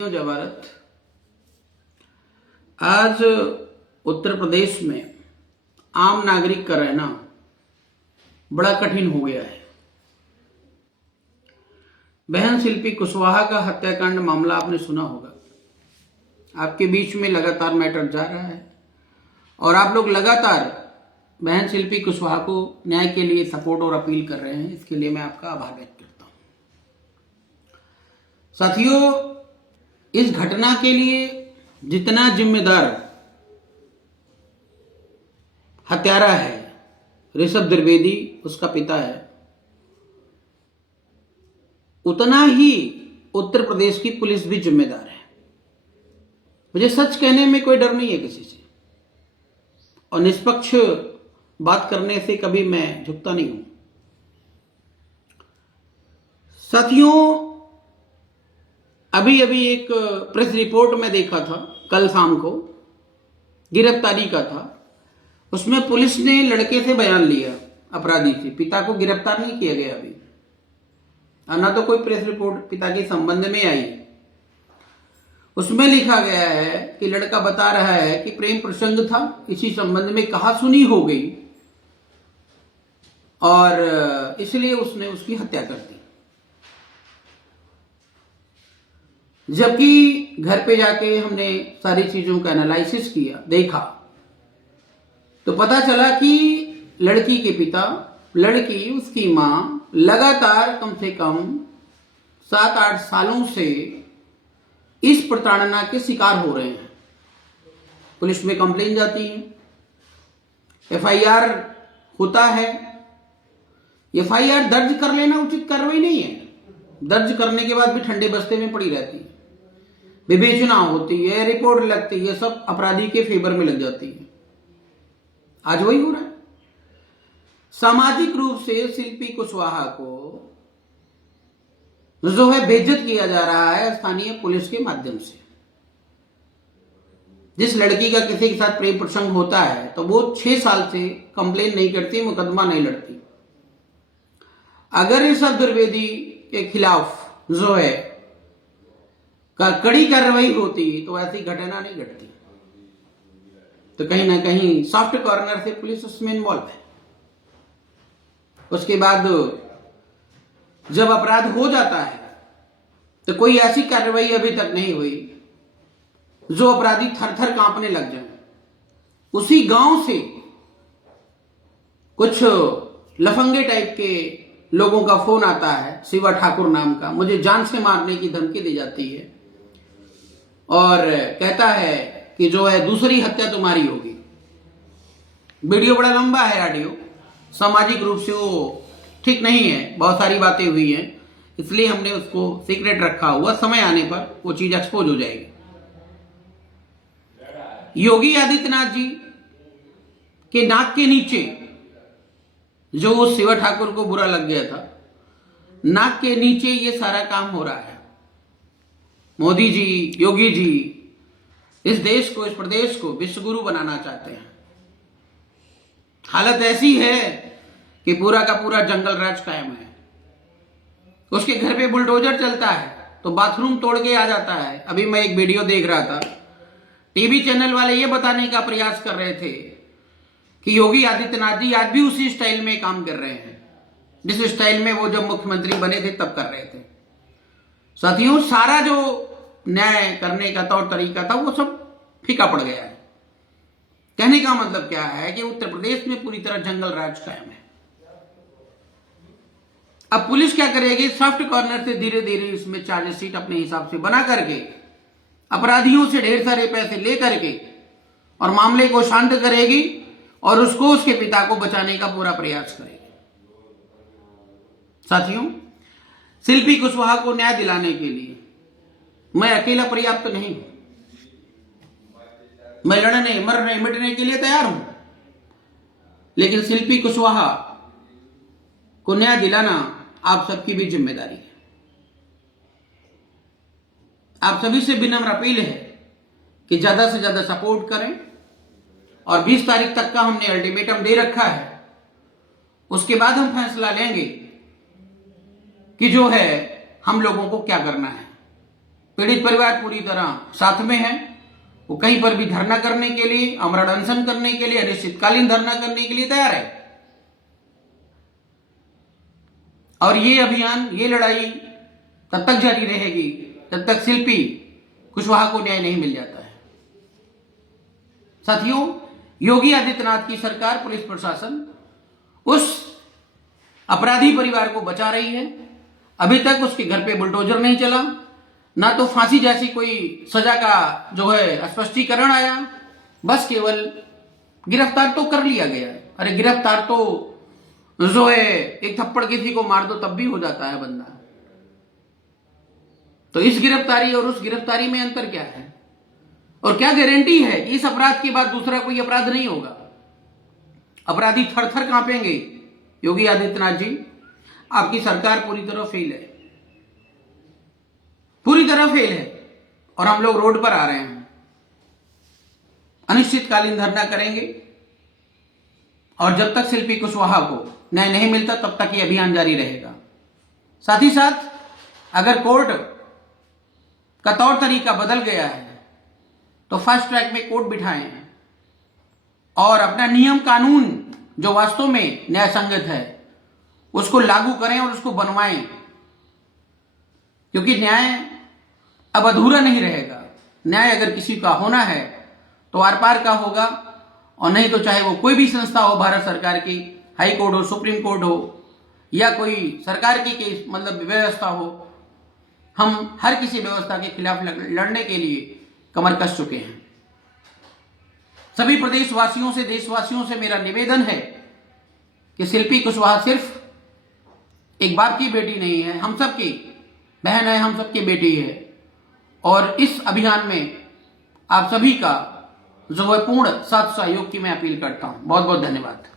जय भारत। आज उत्तर प्रदेश में आम नागरिक का रहना बड़ा कठिन हो गया है। बहन शिल्पी कुशवाहा का हत्याकांड मामला आपने सुना होगा। आपके बीच में लगातार मैटर जा रहा है और आप लोग लगातार बहन शिल्पी कुशवाहा को न्याय के लिए सपोर्ट और अपील कर रहे हैं। इसके लिए मैं आपका आभार व्यक्त करता हूं। साथियों, इस घटना के लिए जितना जिम्मेदार हत्यारा है ऋषभ द्विवेदी, उसका पिता है, उतना ही उत्तर प्रदेश की पुलिस भी जिम्मेदार है। मुझे सच कहने में कोई डर नहीं है किसी से, और निष्पक्ष बात करने से कभी मैं झुकता नहीं हूं। साथियों, अभी एक प्रेस रिपोर्ट में देखा था, कल शाम को गिरफ्तारी का था। उसमें पुलिस ने लड़के से बयान लिया, अपराधी से। पिता को गिरफ्तार नहीं किया गया अभी, ना तो कोई प्रेस रिपोर्ट पिता के संबंध में आई। उसमें लिखा गया है कि लड़का बता रहा है कि प्रेम प्रसंग था, इसी संबंध में कहासुनी हो गई और इसलिए उसने उसकी हत्या कर दी। जबकि घर पे जाके हमने सारी चीजों का एनालिसिस किया, देखा, तो पता चला कि लड़की के पिता, लड़की, उसकी मां लगातार कम से कम 7-8 सालों से इस प्रताड़ना के शिकार हो रहे हैं। पुलिस में कंप्लेन जाती है, एफआईआर होता है। एफआईआर दर्ज कर लेना उचित कार्रवाई नहीं है। दर्ज करने के बाद भी ठंडे बस्ते में पड़ी रहती है, विवेचना होती है, रिपोर्ट लगती है, सब अपराधी के फेवर में लग जाती है। आज वही हो रहा है। सामाजिक रूप से शिल्पी कुशवाहा को जो है बेइज्जत किया जा रहा है स्थानीय पुलिस के माध्यम से। जिस लड़की का किसी के साथ प्रेम प्रसंग होता है तो वो 6 साल से कंप्लेन नहीं करती, मुकदमा नहीं लड़ती। अगर ऋषभ द्विवेदी के खिलाफ जो है कड़ी कार्रवाई होती तो ऐसी घटना नहीं घटती। तो कहीं ना कहीं सॉफ्ट कॉर्नर से पुलिस उसमें इन्वॉल्व है। उसके बाद जब अपराध हो जाता है तो कोई ऐसी कार्रवाई अभी तक नहीं हुई जो अपराधी थर थर कांपने लग जाए। उसी गांव से कुछ लफंगे टाइप के लोगों का फोन आता है, शिवा ठाकुर नाम का, मुझे जान से मारने की धमकी दी जाती है और कहता है कि जो है दूसरी हत्या तुम्हारी होगी। वीडियो बड़ा लंबा है, ऑडियो सामाजिक रूप से वो ठीक नहीं है, बहुत सारी बातें हुई हैं, इसलिए हमने उसको सीक्रेट रखा हुआ। समय आने पर वो चीज एक्सपोज हो जाएगी। योगी आदित्यनाथ जी के नाक के नीचे जो वो शिवा ठाकुर को बुरा लग गया था, नाक के नीचे ये सारा काम हो रहा है। मोदी जी, योगी जी इस देश को, इस प्रदेश को विश्वगुरु बनाना चाहते हैं। हालत ऐसी है कि पूरा का पूरा जंगल राज कायम है। उसके घर पे बुलडोजर चलता है तो बाथरूम तोड़ के आ जाता है। अभी मैं एक वीडियो देख रहा था, टीवी चैनल वाले ये बताने का प्रयास कर रहे थे कि योगी आदित्यनाथ जी आज भी उसी स्टाइल में काम कर रहे हैं जिस स्टाइल में वो जब मुख्यमंत्री बने थे तब कर रहे थे। साथियों, सारा जो न्याय करने का तौर तरीका था वो सब फीका पड़ गया है। कहने का मतलब क्या है कि उत्तर प्रदेश में पूरी तरह जंगल राज कायम है। अब पुलिस क्या करेगी? सॉफ्ट कॉर्नर से धीरे धीरे इसमें चार्जशीट अपने हिसाब से बना करके अपराधियों से ढेर सारे पैसे ले करके और मामले को शांत करेगी और उसको, उसके पिता को बचाने का पूरा प्रयास करेगी। साथियों, शिल्पी कुशवाहा को न्याय दिलाने के लिए मैं अकेला पर्याप्त नहीं हूं। मैं लड़ने, मरने, मिटने के लिए तैयार हूं, लेकिन शिल्पी कुशवाहा को न्याय दिलाना आप सबकी भी जिम्मेदारी है। आप सभी से विनम्र अपील है कि ज्यादा से ज्यादा सपोर्ट करें और 20 तारीख तक का हमने अल्टीमेटम दे रखा है। उसके बाद हम फैसला लेंगे कि जो है हम लोगों को क्या करना है। पीड़ित परिवार पूरी तरह साथ में है। वो कहीं पर भी धरना करने के लिए, आमरण अनशन करने के लिए, अनिश्चितकालीन धरना करने के लिए तैयार है। और ये अभियान, ये लड़ाई तब तक जारी रहेगी जब तक शिल्पी कुशवाहा को न्याय नहीं मिल जाता है। साथियों, योगी आदित्यनाथ की सरकार, पुलिस प्रशासन उस अपराधी परिवार को बचा रही है। अभी तक उसके घर पे बुलडोजर नहीं चला, ना तो फांसी जैसी कोई सजा का जो है स्पष्टीकरण आया, बस केवल गिरफ्तार तो कर लिया गया। अरे गिरफ्तार तो जो है एक थप्पड़ किसी को मार दो तब भी हो जाता है बंदा। तो इस गिरफ्तारी और उस गिरफ्तारी में अंतर क्या है? और क्या गारंटी है इस अपराध के बाद दूसरा कोई अपराध नहीं होगा? अपराधी थर थर कांपेंगे। योगी आदित्यनाथ जी, आपकी सरकार पूरी तरह फेल है, पूरी तरह फेल है। और हम लोग रोड पर आ रहे हैं, अनिश्चितकालीन धरना करेंगे और जब तक शिल्पी कुशवाहा को न्याय नहीं मिलता तब तक ये अभियान जारी रहेगा। साथ ही साथ अगर कोर्ट का तौर तरीका बदल गया है तो फास्ट ट्रैक में कोर्ट बिठाएं और अपना नियम कानून जो वास्तव में न्याय संगत है उसको लागू करें और उसको बनवाएं, क्योंकि न्याय अब अधूरा नहीं रहेगा। न्याय अगर किसी का होना है तो आर पार का होगा, और नहीं तो चाहे वो कोई भी संस्था हो, भारत सरकार की हाई कोर्ट हो, सुप्रीम कोर्ट हो, या कोई सरकार की मतलब व्यवस्था हो, हम हर किसी व्यवस्था के खिलाफ लड़ने के लिए कमर कस चुके हैं। सभी प्रदेशवासियों से, देशवासियों से मेरा निवेदन है कि शिल्पी कुशवाहा सिर्फ एक बाप की बेटी नहीं है, हम सबकी बहन है, हम सबकी बेटी है। और इस अभियान में आप सभी का जो है पूर्ण साथ सहयोग की मैं अपील करता हूं। बहुत बहुत धन्यवाद।